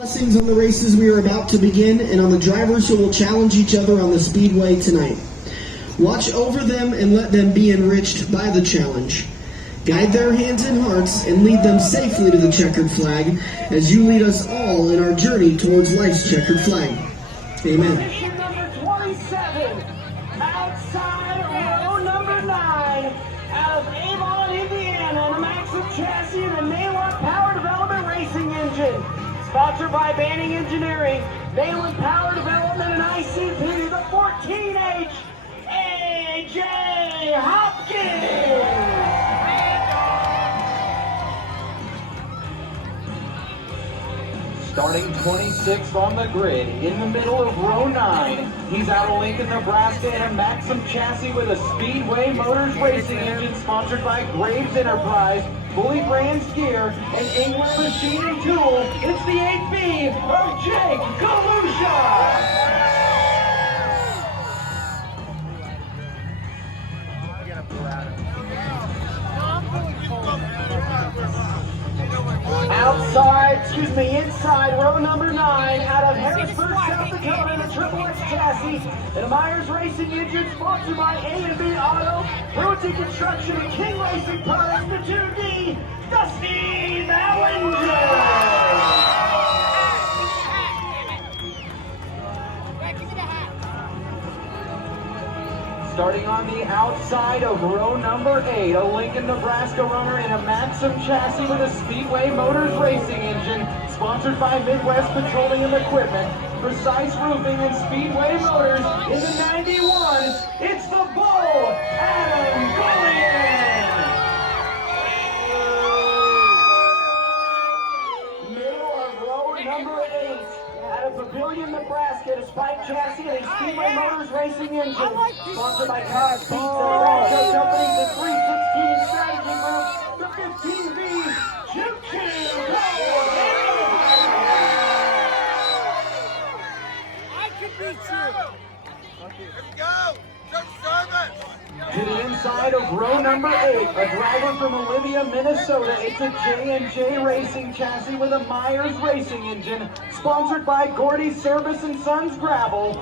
Blessings on the races we are about to begin and on the drivers who will challenge each other on the speedway tonight. Watch over them and let them be enriched by the challenge. Guide their hands and hearts and lead them safely to the checkered flag as you lead us all in our journey towards life's checkered flag. Amen. Position number 27, outside row number 9, out of Avon, Indiana, and a Maxim chassis and a Malin Power Development racing engine. Sponsored by Banning Engineering, Malin Power Development, and ICP, the 14H, AJ Hopkins. Starting 26th on the grid, in the middle of row 9, he's out of Lincoln, Nebraska, in a Maxim chassis with a Speedway Motors racing engine sponsored by Graves Enterprise, Bully Brands Gear, and England Machine and Tool. It's the 8B of Jake Galusha. Inside row number 9, out of Harrisburg, South Dakota, in a Triple X chassis, and a Myers Racing engine sponsored by A&B Auto, Bruity Construction, and King Racing Products, the 2D, Dusty Ballinger. Starting on the outside of row number 8, a Lincoln, Nebraska runner in a Maxim chassis with a Speedway Motors racing engine, sponsored by Midwest Petroleum Equipment, Precise Roofing, and Speedway Motors. In the 91, it's the Bull, Adam Gullion. Middle of row number 8. Out of Pavilion, Nebraska, a Spike chassis and a Speedway Motors racing engine. Sponsored by Cox Pizza, Rancho Company, the 316 Strategy Group, the 15B, Choo Choo. I can beat you. Here we go. Show service. To the inside of row number 8, a driver from Olivia, Minnesota. It's a J&J Racing chassis with a Myers Racing engine, sponsored by Gordy Service and Sons Gravel,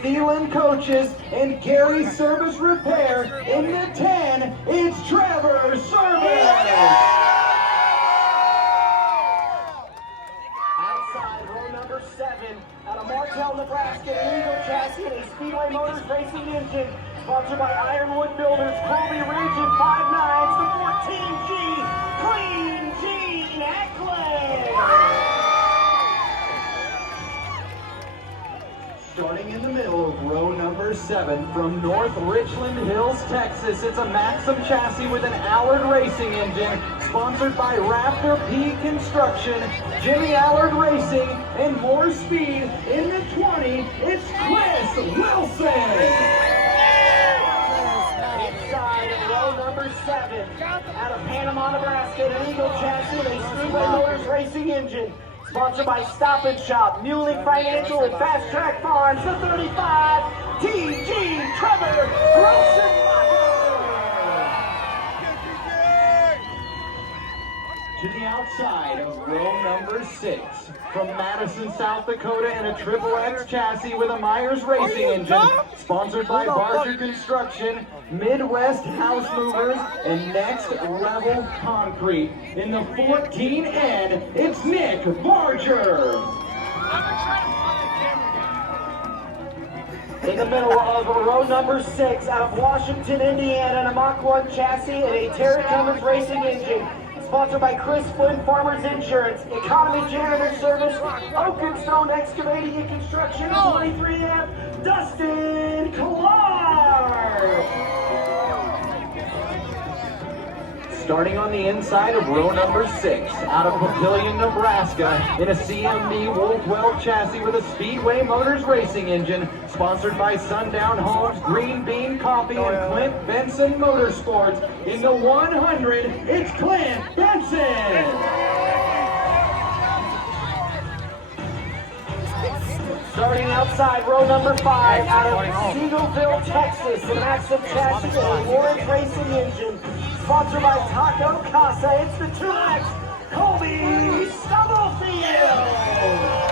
Thielen Coaches, and Gary Service Repair. In the 10, it's Trevor Service. Outside row number 7, out of Martell, Nebraska, an Eagle chassis and a Speedway Motors racing engine, sponsored by Ironwood Builders, Colby Ridge, and 5.9s, the 14G, Clean Gene Eckler. Starting in the middle of row number 7, from North Richland Hills, Texas, it's a Maxim chassis with an Allard racing engine, sponsored by Raptor P Construction, Jimmy Allard Racing, and More Speed. In the 20, it's Chris Wilson. Row number 7, out of Panama, Nebraska, an Eagle chassis and a Speedway Motors racing engine, sponsored by Stop and Shop, Muley Financial, and Fast Track Farms, the 35, TG Trevor Grossenmacher. To the outside of row number 6, from Madison, South Dakota, in a Triple X chassis with a Myers Racing engine, sponsored by Barger Construction, Midwest House Movers, and Next Level Concrete. In the 14N, it's Nick Barger. In the middle of row number 6, out of Washington, Indiana, a Mach 1 chassis and a Terry Cummins racing engine, sponsored by Chris Flynn Farmers Insurance, Economy Janitor Service, Oak and Stone Excavating and Construction, 23F, Dustin Clark. Starting on the inside of row number 6, out of Papillion, Nebraska, in a CMB Wolf-Weld chassis with a Speedway Motors racing engine, sponsored by Sundown Homes, Green Bean Coffee, and Clint Benson Motorsports. In the 100, it's Clint Benson. Starting outside row number 5, out of Seagoville, Texas, an Maxim chassis and a Lawrence Racing engine, sponsored by Taco Casa. It's the 2X Colby Stubblefield.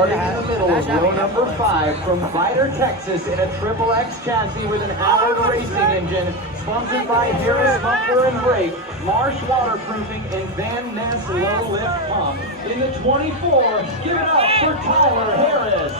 Starting in the middle of row number 5 from Vider, Texas in a Triple X chassis with an Allard racing engine, sponsored by Harris Muffler and Brake, Marsh Waterproofing, and Van Ness Low Lift Pump. In the 24, give it up for Tyler Harris.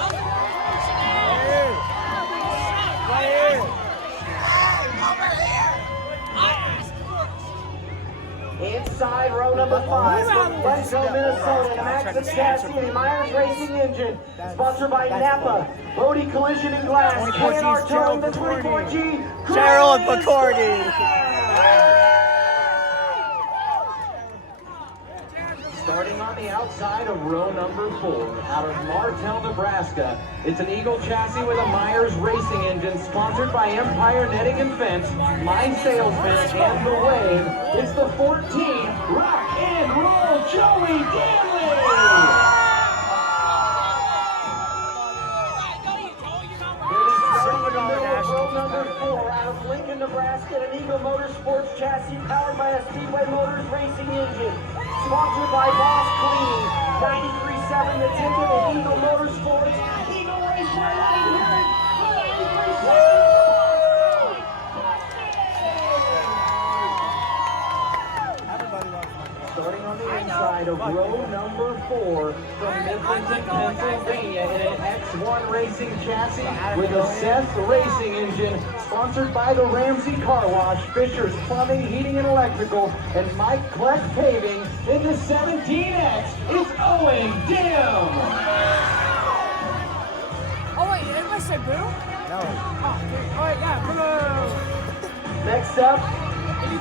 Inside row number 5 from Glencoe, Minnesota, the Maxim chassis and Myers Racing Engine, sponsored by Napa, Bodie Collision and Glass, K&R Towing, the 24G, Gerald McCordy. Starting on the outside of row number 4, out of Martell, Nebraska, it's an Eagle chassis with a Myers Racing Engine, sponsored by Empire Netting and Fence, My Salesman, and The Wave. It's the 14, Rock and Roll Joey Danley! Row number 4 out of Lincoln, Nebraska, an Eagle Motorsports chassis powered by a Speedway Motors Racing Engine. Sponsored by Boss Clean, 93.7 The Ticket and Eagle Motorsports. Eagle Raceway right here. 93.7. Starting on the inside of row number 4 from Mifflinton, Pennsylvania in an X1 Racing chassis with a Seth Racing Engine, sponsored by the Ramsey Car Wash, Fisher's Plumbing, Heating and Electrical, and Mike Kleck Paving. In the 17X, it's Owen Dim. Oh wait, did everybody say boo? No. Oh wait, yeah, boo. Next up,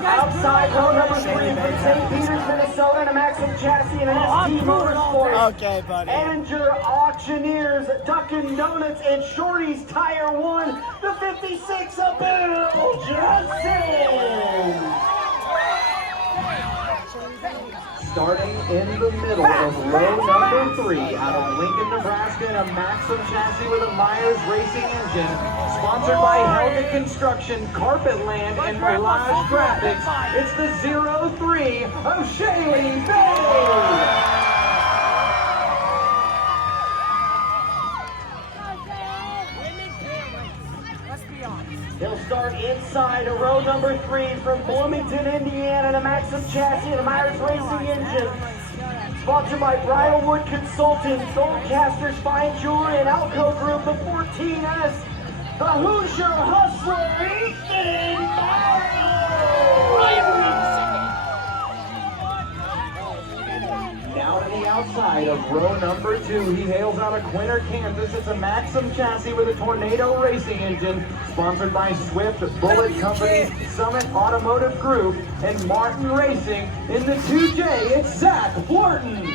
outside row number 3 from St. Peters, Minnesota, and a Maxim chassis and an ST Motorsports. Okay, buddy. Angier Auctioneers, Dunkin' Donuts, and Shorty's Tire 1, the 56 of Bill Johnson. Starting in the middle of row number 3 out of Lincoln, Nebraska in a Maxim chassis with a Myers Racing Engine, sponsored by Helga Construction, Carpetland, and Mirage Graphics. It's the 03 of Shaylee Bay. Let's be honest. He'll start inside of row number 3 from Bloomington, Indiana, the Maxim chassis and a Myers Racing Engine. Sponsored by Bridalwood Consultants, Goldcasters Fine Jewelry, and Alco Group, the 14S, the Hoosier Hustler, Ethan Barrow. Down to the outside of row number 2, he hails out of Quinter, Kansas. It's a Maxim chassis with a Tornado Racing Engine, sponsored by Swift, Bullet Company, Summit Automotive Group, and Martin Racing. In the 2J, it's Zach Wharton.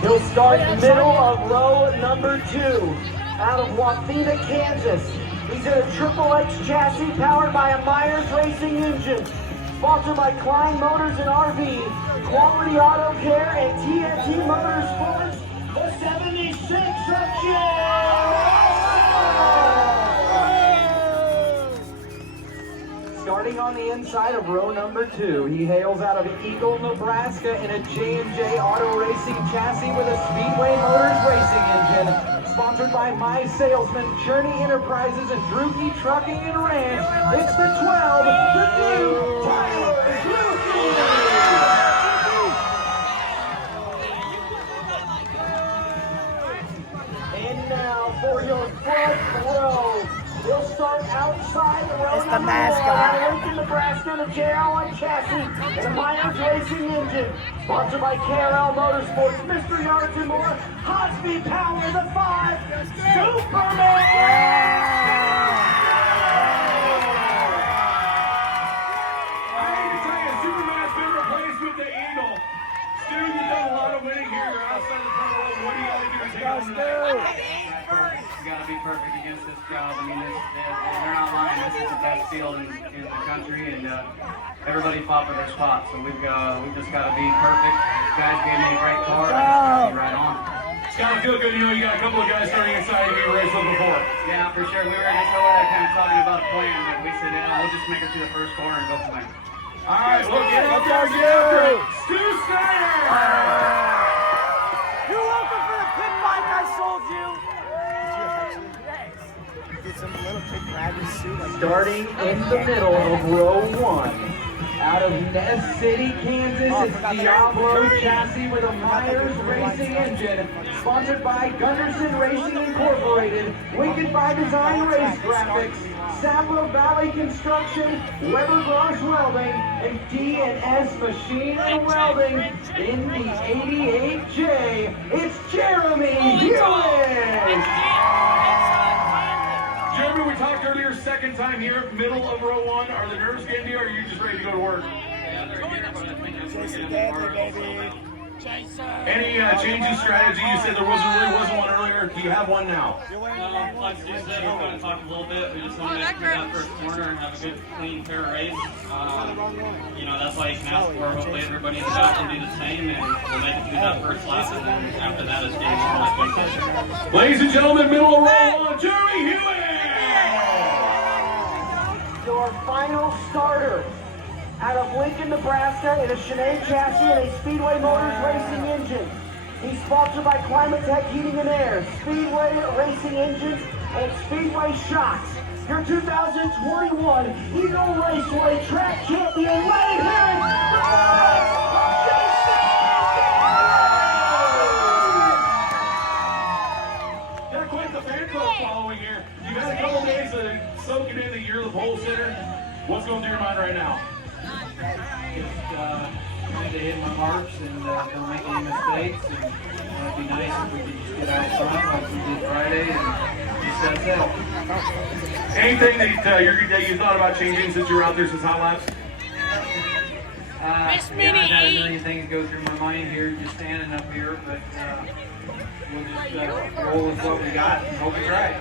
He'll start middle of row number 2. Out of Waukeeta, Kansas. He's in a Triple X chassis powered by a Myers Racing Engine. Sponsored by Klein Motors and RV, Quality Auto Care, and TNT Motorsports. The 76 of Jim. Starting on the inside of row number 2, he hails out of Eagle, Nebraska in a J&J Auto Racing chassis with a Speedway Motors Racing Engine. Sponsored by My Salesman, Cherney Enterprises, and Druki Trucking and Ranch. It's the 12, the new Tyler Druki. And now for your front row, we'll start outside the row. It's the mascot. Lincoln, Nebraska, and a JR1 chassis and a Myers Racing Engine. Sponsored by KRL Motorsports, Mr. Yards and more, Hosby Power, the 5, Superman! I hate to tell you, Superman's been replaced with the Eagle. Stu, you've done a lot of winning here. You're outside the front row. What do you got to do to take on tonight? You got to be perfect against this crowd. I mean, they're not lying. This is the best field in the country, and everybody fought for their spot. So we just got to be perfect. These guys gave me a great car. I just got to be right on. It's got to feel good to know you got a couple of guys starting inside of your race before. 4. Yeah, for sure. We were just kind of talking about a plan, but we said, yeah, we'll just make it to the first corner and go from there. All right, well, get up there, get after it. Stu Steiner! You're welcome for the pit bike I sold you. Get some little kid practice suit. Starting in the middle of row 1. Out of Ness City, Kansas, it's Diablo chassis with a Myers Racing engine. Sponsored by Gunderson Racing Incorporated, Wicked by Design Race Graphics, Saplo Valley Construction, Weber Gross Welding, and D&S Machine and Welding. In the 88J, it's Jeremy Hewitt! Jeremy, we talked earlier, second time here, middle of row 1. Are the nerves getting to you, or are you just ready to go to work? Jason Dadley, baby. Any change in strategy? You said there really wasn't one earlier. Do you have one now? Like Steve said, we're going to talk a little bit. We just want to make it through that first corner and have a good, clean, fair race. That's all you can ask for. Hopefully everybody in the back can do the same, and we'll make it through that first lap, and then after that it's game on. Ladies and gentlemen, middle of row 1, Jeremy Hewitt! Your final starter out of Lincoln, Nebraska in a Sinead chassis and a Speedway Motors Racing engine. He's sponsored by Climatech Heating and Air, Speedway Racing Engines, and Speedway Shocks. Your 2021 Eagle Raceway Track Champion, right here, Got quite the fan club following here. You got a couple days of soaking in that you're the pole sitter. What's going through your mind right now? Just trying to hit my marks and don't make any mistakes. And it'd be nice if we could just get out front like we did Friday and just set that. Anything that you thought about changing since you were out there since hot laps? I had a million things go through my mind here, just standing up here, but we'll just roll with what we got and hope it's right.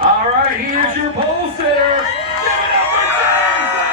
All right, here's your pole sitter. Give it up for Jason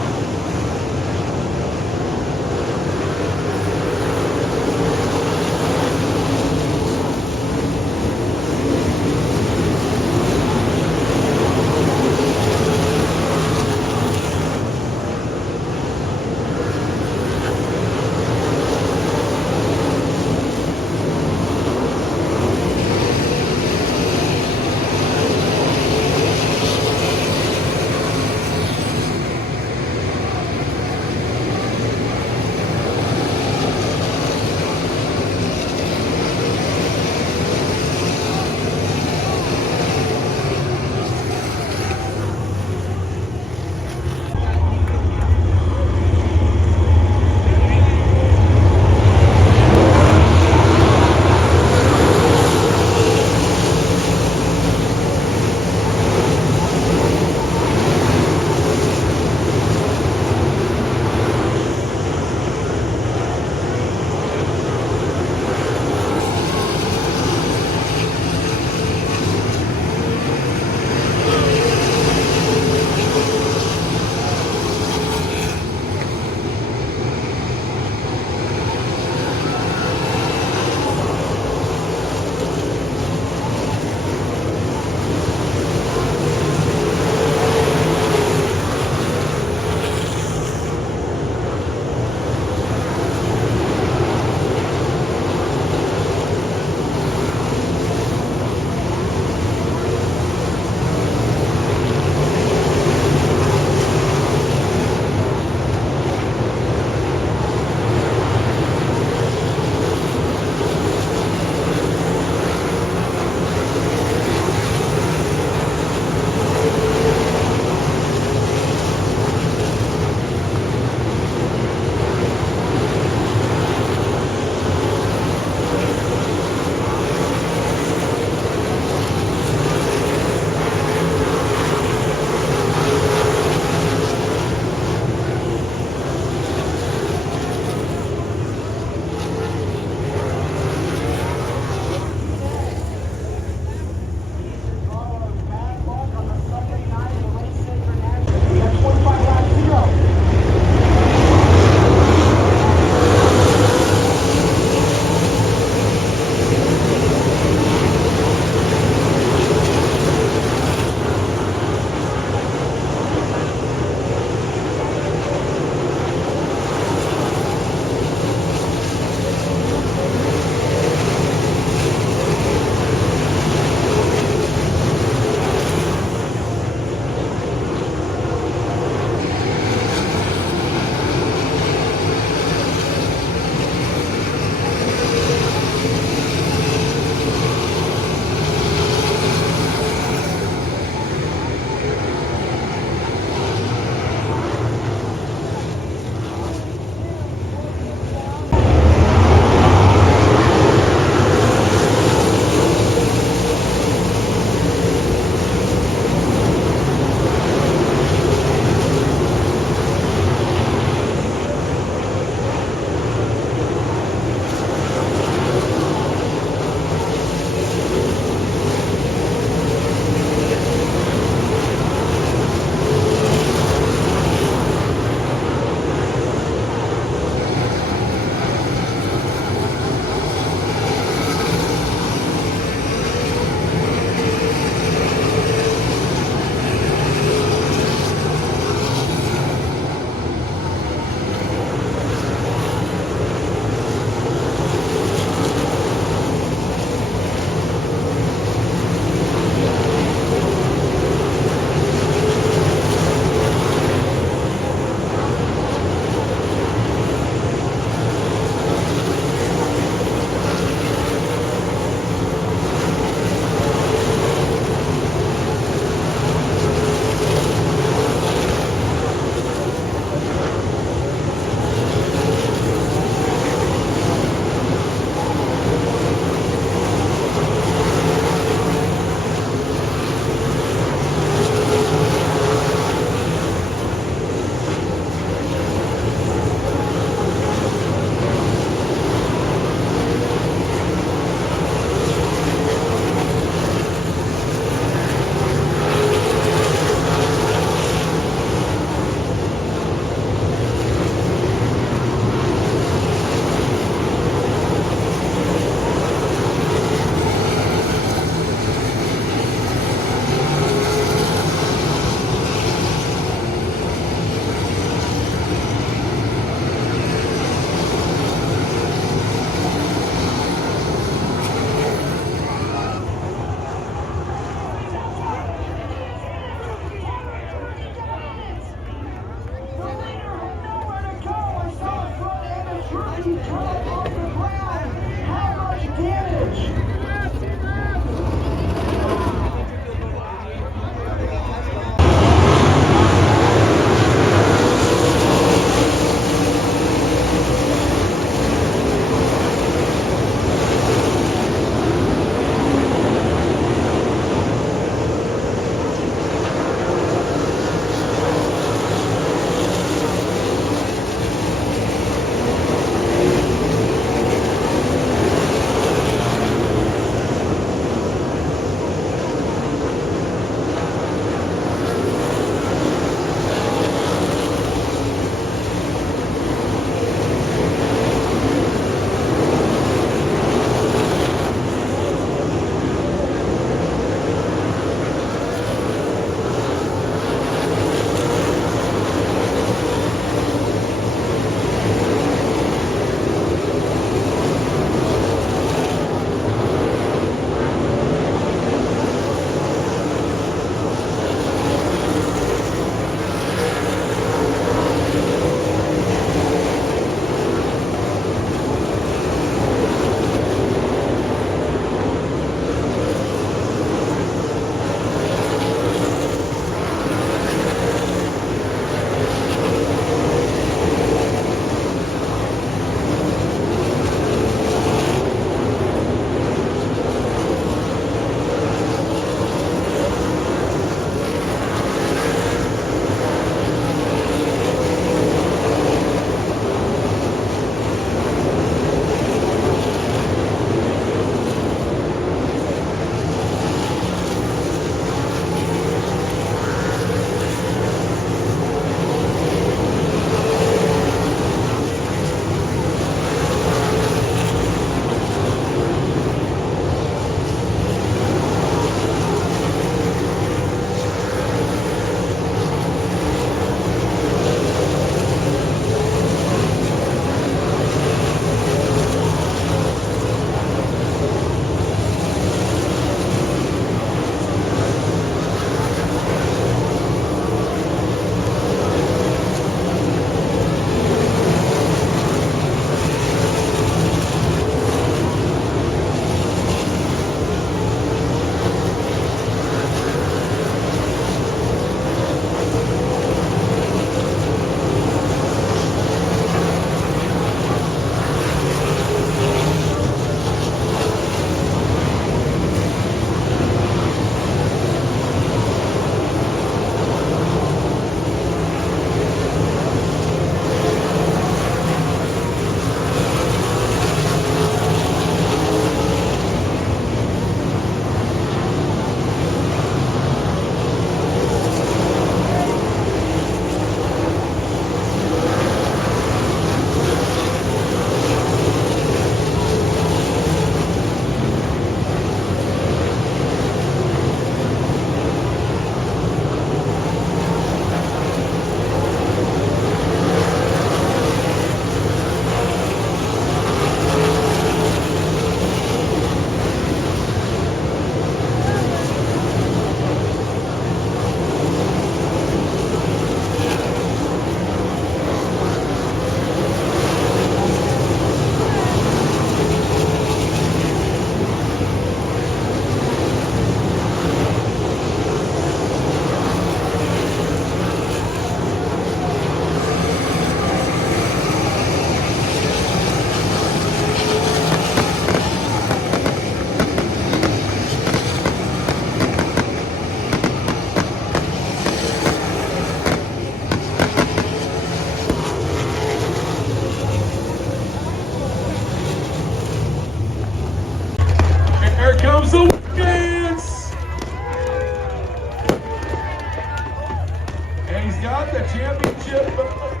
the championship.